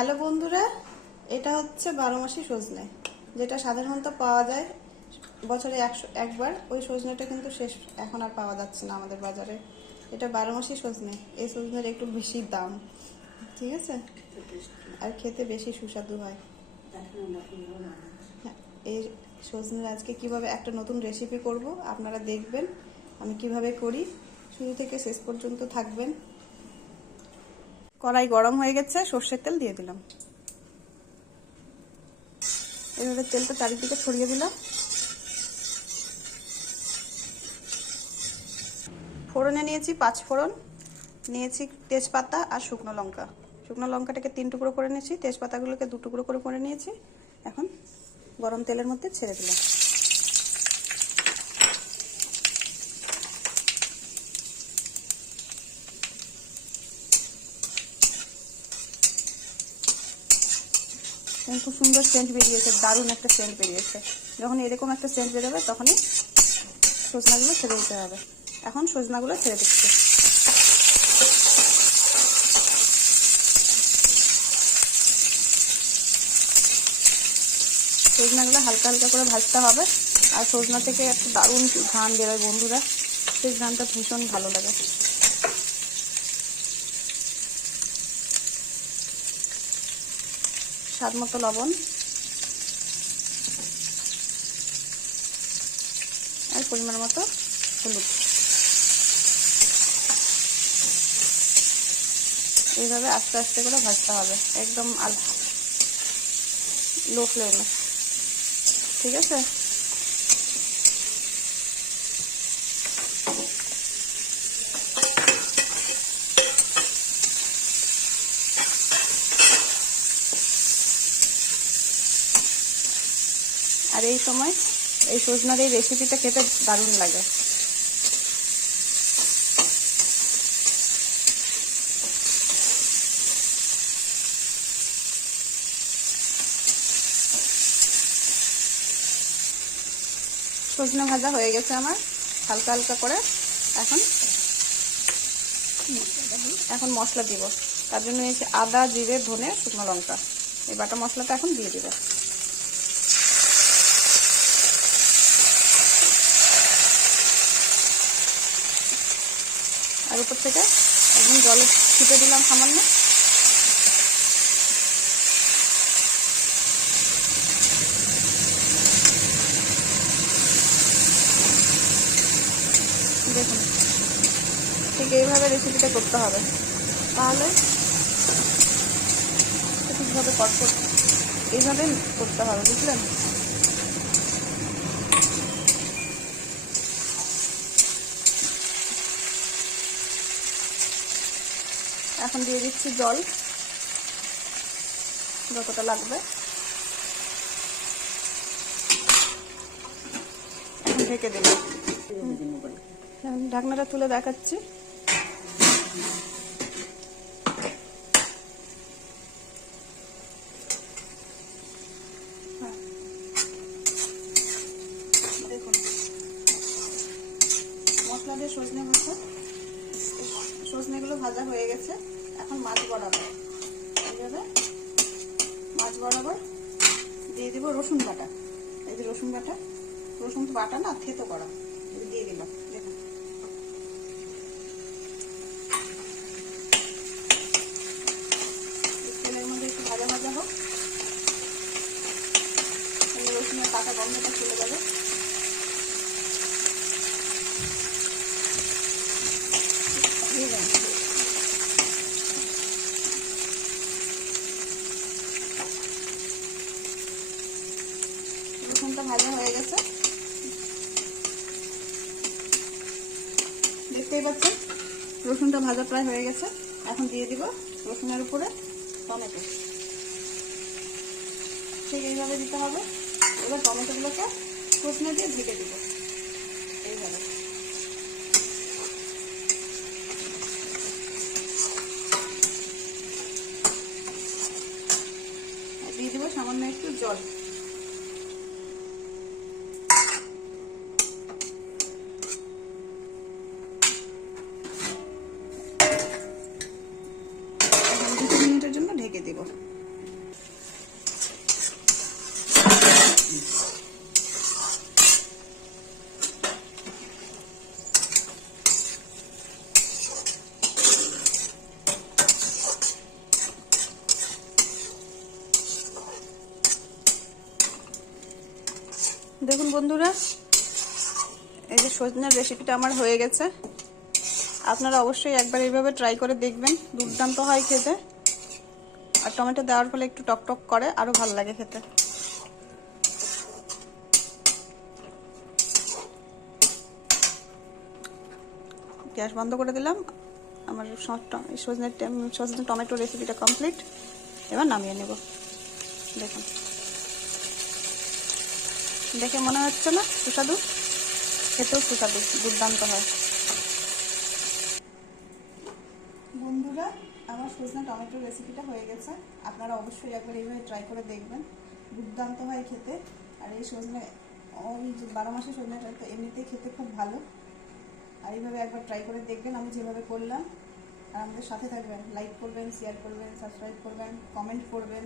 Hello বন্ধুরা, এটা হচ্ছে 12 মাসি সজনে, যেটা সাধারণত পাওয়া যায় বছরে একবার। ওই সজনেটা কিন্তু শেষ, এখন আর পাওয়া যাচ্ছে না আমাদের বাজারে। এটা 12 মাসি সজনে। এই সজনের একটু বেশি দাম, ঠিক আছে, আর খেতে বেশি সুস্বাদু হয়। হ্যাঁ, এই সজনের আজকে কিভাবে একটা নতুন রেসিপি করব আপনারা দেখবেন আমি কিভাবে করি। শুরু থেকে শেষ পর্যন্ত থাকবেন। কড়াই গরম হয়ে গেছে, সর্ষের তেল দিয়ে দিলাম। এভাবে তেলটা চারিদিকে ছড়িয়ে দিলাম। ফোড়নে নিয়েছি 5 ফোড়ন, নিয়েছি তেজপাতা আর শুকনো লঙ্কা। শুকনো লঙ্কাটাকে 3 টুকরো করে নিয়েছি, তেজপাতাগুলোকে 2 টুকরো করে নিয়েছি। এখন গরম তেলের মধ্যে ছেড়ে দিলাম। খুব সুন্দর সেন্ট বেরিয়েছে, দারুণ একটা সেন্ট বেরিয়েছে। যখন এরকম একটা সেন্ট বেরোবে তখনই সজনাগুলো ছেড়ে দিতে হবে। এখন সজনাগুলো ছেড়ে দিচ্ছি। সজনাগুলো হালকা হালকা করে ভাজতে হবে। আর সজনা থেকে একটা দারুণ ঘ্রাণ বেরোয় বন্ধুরা, সেই ঘ্রাণটা ভীষণ ভালো লাগে। স্বাদ মতো লবণ আর পরিমাণ মতো হলুদ। এইভাবে আস্তে আস্তে করে ভাজতে হবে, একদম লো ফ্লেমে, ঠিক আছে। আর এই সময় এই সজনার এই রেসিপিটা খেতে দারুণ লাগে। সজনা ভাজা হয়ে গেছে আমার হালকা হালকা করে। এখন মশলা দিব। তার জন্য নিয়েছি আদা, জিরে, ধনে, শুকনো লঙ্কা। এই বাটা মশলাটা এখন দিয়ে দিব। আর উপর থেকে একদম জলে ছিটে দিলাম সামান্য। দেখুন, ঠিক এইভাবে রেসিপিটা করতে হবে, তাহলে ঠিকভাবে এইভাবে করতে হবে, বুঝলেন। এখন দিয়ে দিচ্ছি জল, যতটা লাগবে। এখন ঢেকে দিলাম। ঢাকনাটা তুলে দেখাচ্ছি। দেখুন, মশলা দিয়ে সজনেগুলো ভাজা হয়ে গেছে। এখন মাছ বরাবর এইভাবে মাছ বরাবর দিয়ে দিব রসুন বাটা। এই যে রসুন বাটা, রসুন তো বাটা না, থেতো করা, দিয়ে দিলাম। দেখুন, তেলের মধ্যে একটু ভাজা ভাজা হোক, রসুনের কাঁচা গন্ধটা চলে যাবে। রসুনটা ভাজা হয়ে গেছে, দেখতেই পাচ্ছেন রসুনটা ভাজা প্রায় হয়ে গেছে। এখন দিয়ে দিব রসুনের উপরে টমেটো, ঠিক এইভাবে দিতে হবে। এবার টমেটোগুলোকে সজনে দিয়ে ঢেকে দিব এইভাবে। দিয়ে দিব সামান্য একটু জল। ঢেকে দেব। দেখুন বন্ধুরা, এই যে সজনের রেসিপিটা আমার হয়ে গেছে। আপনারা অবশ্যই একবার এইভাবে ট্রাই করে দেখবেন, দুর্দান্ত হয় খেতে। আর টমেটো দেওয়ার ফলে একটু টকটক করে, আরো ভালো লাগে খেতে। গ্যাস বন্ধ করে দিলাম। আমার সজনে টমেটো রেসিপিটা কমপ্লিট। এবার নামিয়ে নেব। দেখুন, দেখে মনে হচ্ছে না সুস্বাদু? খেতেও সুস্বাদু, দুর্দান্ত হয়। বন্ধুরা, আমার সজনে টমেটো রেসিপিটা হয়ে গেছে। আপনারা অবশ্যই একবার এইভাবে ট্রাই করে দেখবেন, দুর্দান্ত হয় খেতে। আর এই সজনে, ওই 12 মাসের সজনেটা তো এমনিতেই খেতে খুব ভালো। আর এইভাবে একবার ট্রাই করে দেখবেন আমি যেভাবে করলাম। আর আমাদের সাথে থাকবেন, লাইক করবেন, শেয়ার করবেন, সাবস্ক্রাইব করবেন, কমেন্ট করবেন।